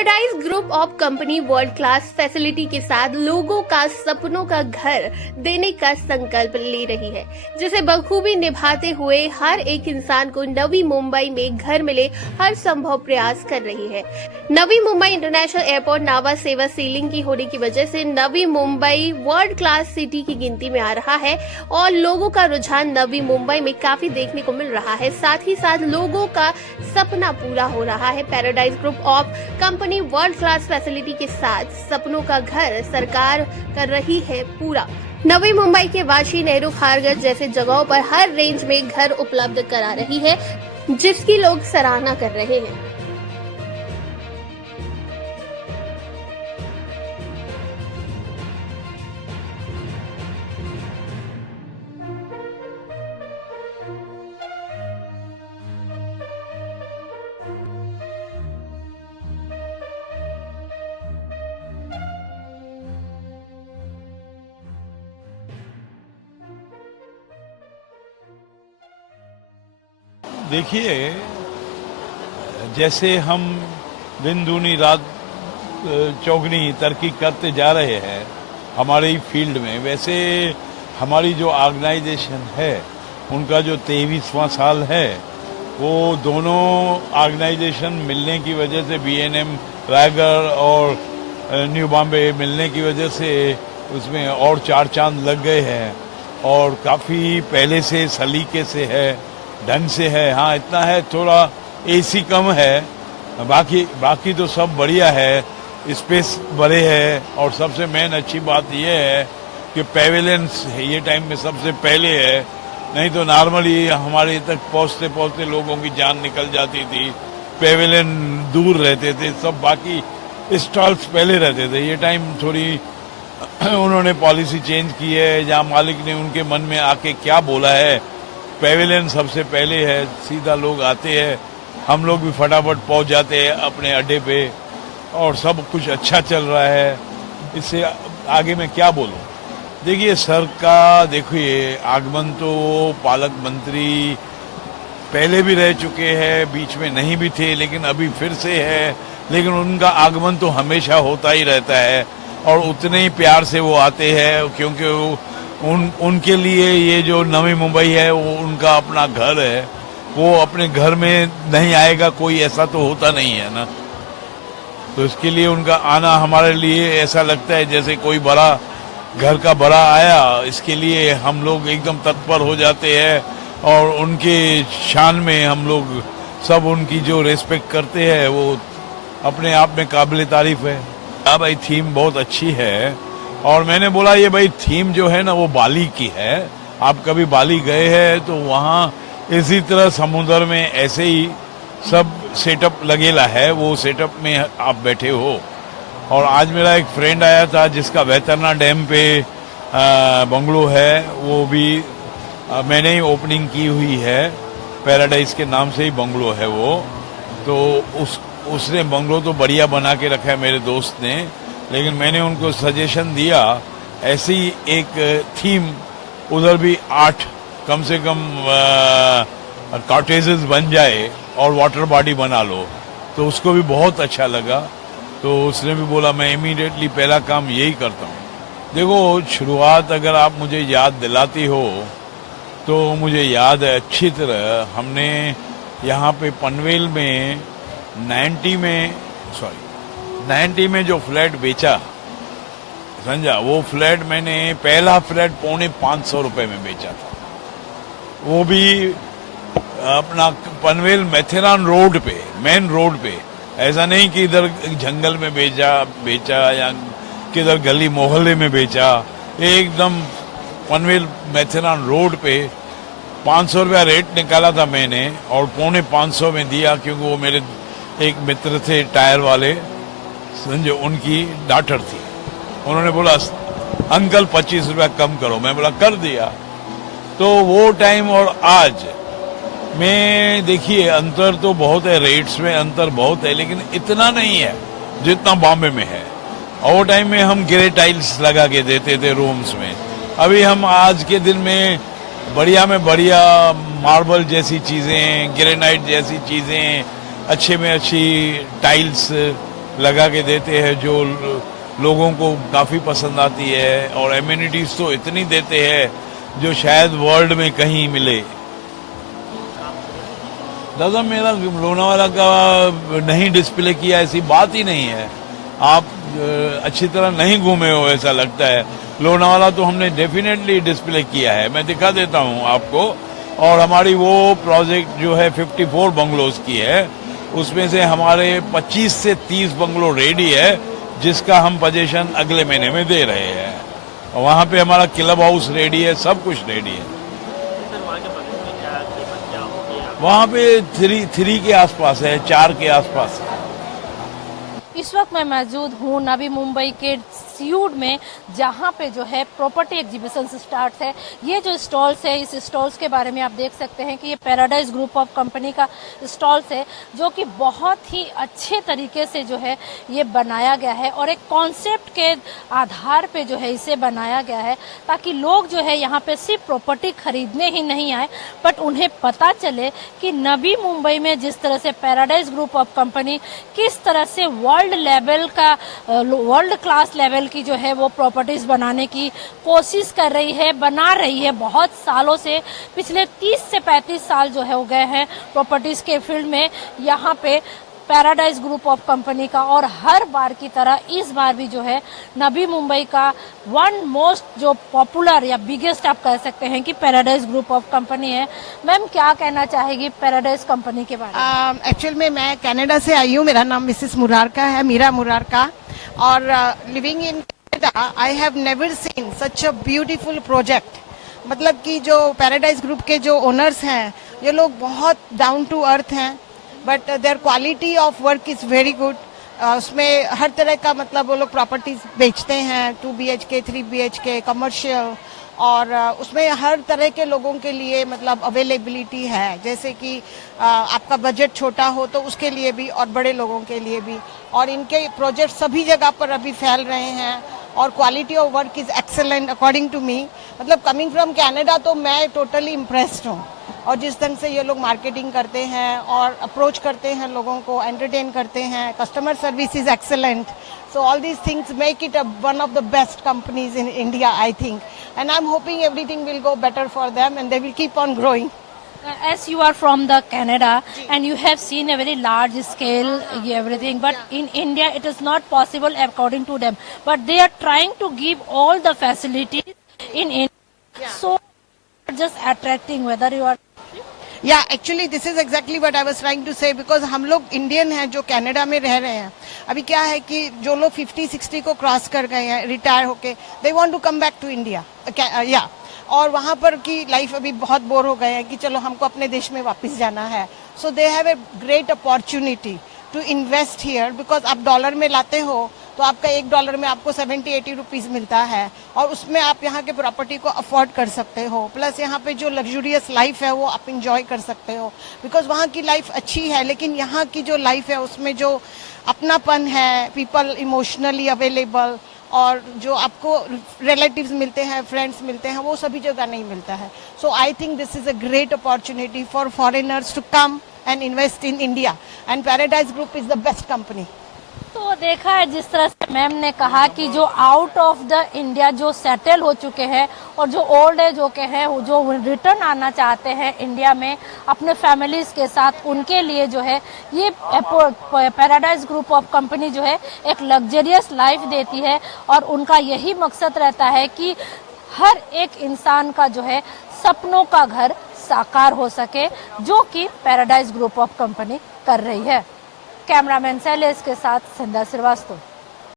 Paradise group of company world class facility के साथ लोगों का सपनों का घर देने का संकल्प ले रही है, जिसे बखूबी निभाते हुए हर एक इंसान को नवी मुंबई में घर मिले हर संभव प्रयास कर रही है। नवी मुंबई इंटरनेशनल एयरपोर्ट नावा सेवा सीलिंग की होने की वजह से Navi Mumbai world class city की गिनती में आ रहा है और लोगों का रुझान नवी मुंबई में काफी देखने को मिल रहा है। साथ ही साथ लोगों का सपना पूरा हो रहा है। Paradise group of company world class facility के साथ सपनों का घर सरकार कर रही है पूरा। नवी मुंबई के वाशी, नेहरू, खारगढ़ जैसे जगहों पर हर रेंज में घर उपलब्ध करा रही है, जिसकी लोग सराहना कर रहे हैं। देखिए, जैसे हम दिन दूनी रात चौगनी तरक्की करते जा रहे हैं हमारी फील्ड में, वैसे हमारी जो ऑर्गेनाइजेशन है उनका जो 23वां साल है, वो दोनों ऑर्गेनाइजेशन मिलने की वजह से बीएनएम रायगढ़ और न्यू बॉम्बे मिलने की वजह से उसमें और 4 चांद लग गए हैं और काफ़ी पहले से सलीके से है, ढंग से है। हाँ, इतना है थोड़ा एसी कम है, बाकी तो सब बढ़िया है, स्पेस बड़े है और सबसे मेन अच्छी बात यह है कि पेविलियंस ये टाइम में सबसे पहले है, नहीं तो नॉर्मली हमारे तक पहुंचते पहुंचते लोगों की जान निकल जाती थी, पेविलियन दूर रहते थे, सब बाकी स्टॉल्स पहले रहते थे। ये टाइम थोड़ी उन्होंने पॉलिसी चेंज की है, जहाँ मालिक ने उनके मन में आके क्या बोला है, पेविलियन सबसे पहले है, सीधा लोग आते हैं, हम लोग भी फटाफट पहुंच जाते हैं अपने अड्डे पे और सब कुछ अच्छा चल रहा है। इससे आगे मैं क्या बोलूं। देखिए, सर का देखिए आगमन तो पालक मंत्री पहले भी रह चुके हैं, बीच में नहीं भी थे, लेकिन अभी फिर से है, लेकिन उनका आगमन तो हमेशा होता ही रहता है और उतने ही प्यार से वो आते हैं, क्योंकि उनके लिए ये जो नवी मुंबई है वो उनका अपना घर है। वो अपने घर में नहीं आएगा कोई, ऐसा तो होता नहीं है ना। तो इसके लिए उनका आना हमारे लिए ऐसा लगता है जैसे कोई बड़ा घर का बड़ा आया। इसके लिए हम लोग एकदम तत्पर हो जाते हैं और उनके शान में हम लोग सब उनकी जो रेस्पेक्ट करते हैं वो अपने आप में काबिल तारीफ है। हाँ भाई, थीम बहुत अच्छी है और मैंने बोला ये भाई थीम जो है ना वो बाली की है। आप कभी बाली गए हैं तो वहाँ इसी तरह समुद्र में ऐसे ही सब सेटअप लगेला है, वो सेटअप में आप बैठे हो। और आज मेरा एक फ्रेंड आया था जिसका वैतरना डैम पे बंगलो है, वो भी मैंने ही ओपनिंग की हुई है, पैराडाइज के नाम से ही बंगलो है वो। तो उसने बंगलो तो बढ़िया बना के रखा है मेरे दोस्त ने, लेकिन मैंने उनको सजेशन दिया ऐसी एक थीम उधर भी 8 कम से कम कॉटेजेस बन जाए और वाटर बॉडी बना लो, तो उसको भी बहुत अच्छा लगा। तो उसने भी बोला मैं इमीडिएटली पहला काम यही करता हूँ। देखो, शुरुआत अगर आप मुझे याद दिलाती हो तो मुझे याद है अच्छी तरह, हमने यहाँ पे पनवेल में 90 में जो फ्लैट बेचा, समझा, वो फ्लैट मैंने पहला फ्लैट 450 रुपए में बेचा था। वो भी अपना पनवेल मेथेरान रोड पे, मेन रोड पे, ऐसा नहीं कि इधर जंगल में बेचा या किधर गली मोहल्ले में बेचा, एकदम पनवेल मेथेरान रोड पे 500 रुपया रेट निकाला था मैंने और 450 में दिया, क्योंकि वो मेरे एक मित्र थे टायर वाले, समझो, उनकी डॉटर थी। उन्होंने बोला अंकल 25 रुपया कम करो, मैं बोला कर दिया। तो वो टाइम और आज में देखिए अंतर तो बहुत है, रेट्स में अंतर बहुत है, लेकिन इतना नहीं है जितना बॉम्बे में है। और वो टाइम में हम ग्रे टाइल्स लगा के देते थे रूम्स में, अभी हम आज के दिन में बढ़िया मार्बल जैसी चीजें, ग्रेनाइट जैसी चीजें, अच्छे में अच्छी टाइल्स लगा के देते हैं जो लोगों को काफ़ी पसंद आती है, और एम्यूनिटीज़ तो इतनी देते हैं जो शायद वर्ल्ड में कहीं मिले। दादा, मेरा लोनावाला का नहीं डिस्प्ले किया ऐसी बात ही नहीं है। आप अच्छी तरह नहीं घूमे हो ऐसा लगता है। लोनावाला तो हमने डेफिनेटली डिस्प्ले किया है, मैं दिखा देता हूँ आपको। और हमारी वो प्रोजेक्ट जो है 54 बंगलोज की है, उसमें से हमारे 25 से 30 बंगलो रेडी है, जिसका हम पोजीशन अगले महीने में दे रहे हैं। और वहाँ पे हमारा क्लब हाउस रेडी है, सब कुछ रेडी है। वहाँ पे 3 के आसपास है, 4 के आसपास है। इस वक्त मैं मौजूद हूँ नवी मुंबई के सीयूड में, जहाँ पे जो है प्रॉपर्टी एग्जीबिशन स्टार्ट है। ये जो स्टॉल्स है, इस स्टॉल्स के बारे में आप देख सकते हैं कि ये पैराडाइज ग्रुप ऑफ कंपनी का स्टॉल्स है, जो कि बहुत ही अच्छे तरीके से जो है ये बनाया गया है और एक कॉन्सेप्ट के आधार पे जो है इसे बनाया गया है, ताकि लोग जो है यहाँ पे सिर्फ प्रॉपर्टी खरीदने ही नहीं आए, बट उन्हें पता चले कि नवी मुंबई में जिस तरह से पैराडाइज ग्रुप ऑफ कंपनी किस तरह से वर्ल्ड क्लास लेवल की जो है वो प्रॉपर्टीज बनाने की कोशिश कर रही है, बना रही है बहुत सालों से। पिछले 30 से 35 साल जो है हो गए हैं प्रॉपर्टीज के फील्ड में यहाँ पे पैराडाइज ग्रुप ऑफ कंपनी का। और हर बार की तरह इस बार भी जो है नवी मुंबई का वन मोस्ट जो पॉपुलर या बिगेस्ट आप कह सकते हैं कि पैराडाइज ग्रुप ऑफ कंपनी है। मैम, क्या कहना चाहेगी पैराडाइज कंपनी के बारे में? एक्चुअल में मैं कनाडा से आई हूँ। मेरा नाम मिसेस मुरारका है, मीरा मुरारका। और living in Canada I have never seen such a beautiful project. मतलब कि जो पैराडाइज ग्रुप के जो ओनर्स हैं, ये लोग बहुत डाउन टू अर्थ हैं, but there quality of work is very good. उसमें हर तरह का मतलब वो लोग प्रॉपर्टीज बेचते हैं, 2 BHK 3 BHK कमर्शियल, और उसमें हर तरह के लोगों के लिए मतलब अवेलेबिलिटी है। जैसे कि आपका बजट छोटा हो तो उसके लिए भी, और बड़े लोगों के लिए भी। और इनके प्रोजेक्ट सभी जगह पर अभी फैल रहे हैं, और quality of work is excellent according to me. मतलब कमिंग फ्रॉम कनाडा तो मैं टोटली इम्प्रेस्ड हूँ। और जिस ढंग से ये लोग मार्केटिंग करते हैं और अप्रोच करते हैं, लोगों को एंटरटेन करते हैं, customer service is excellent. So all these things make it one of the best companies in India, I think. And I'm hoping everything will go better for them and they will keep on growing. As you are from the Canada and you have seen a very large scale everything, but in India it is not possible according to them. But they are trying to give all the facilities in India. So just attracting whether you are. Yeah, actually this is exactly what I was trying to say, because हम लोग Indian हैं जो Canada में रह रहे हैं। अभी क्या है कि जो लोग 50-60 को क्रॉस कर गए हैं रिटायर होके, they want to come back to India. या और वहाँ पर की लाइफ अभी बहुत बोर हो गए हैं कि चलो हमको अपने देश में वापस जाना है। So they have a great opportunity to invest here, because आप डॉलर में लाते हो तो आपका $1 में आपको 70-80 रुपीज मिलता है, और उसमें आप यहाँ के प्रॉपर्टी को अफोर्ड कर सकते हो। प्लस यहाँ पे जो लग्जूरियस लाइफ है वो आप इंजॉय कर सकते हो, बिकॉज वहाँ की लाइफ अच्छी है। लेकिन यहाँ की जो लाइफ है उसमें जो अपनापन है, पीपल इमोशनली अवेलेबल, और जो आपको रिलेटिव्स मिलते हैं, फ्रेंड्स मिलते हैं, वो सभी जगह नहीं मिलता है। So I think this is a great opportunity for foreigners to come and invest in India, and Paradise group is the best company. तो देखा है जिस तरह से मैम ने कहा कि जो आउट ऑफ द इंडिया जो सेटल हो चुके हैं और जो ओल्ड एज होके हैं, जो रिटर्न आना चाहते हैं इंडिया में अपने फैमिलीज के साथ, उनके लिए जो है ये पैराडाइज ग्रुप ऑफ कंपनी जो है एक लग्जरियस लाइफ देती है। और उनका यही मकसद रहता है कि हर एक इंसान का जो है सपनों का घर साकार हो सके, जो कि पैराडाइज ग्रुप ऑफ कंपनी कर रही है। कैमरामैन शैलेश के साथ संध्या श्रीवास्तव।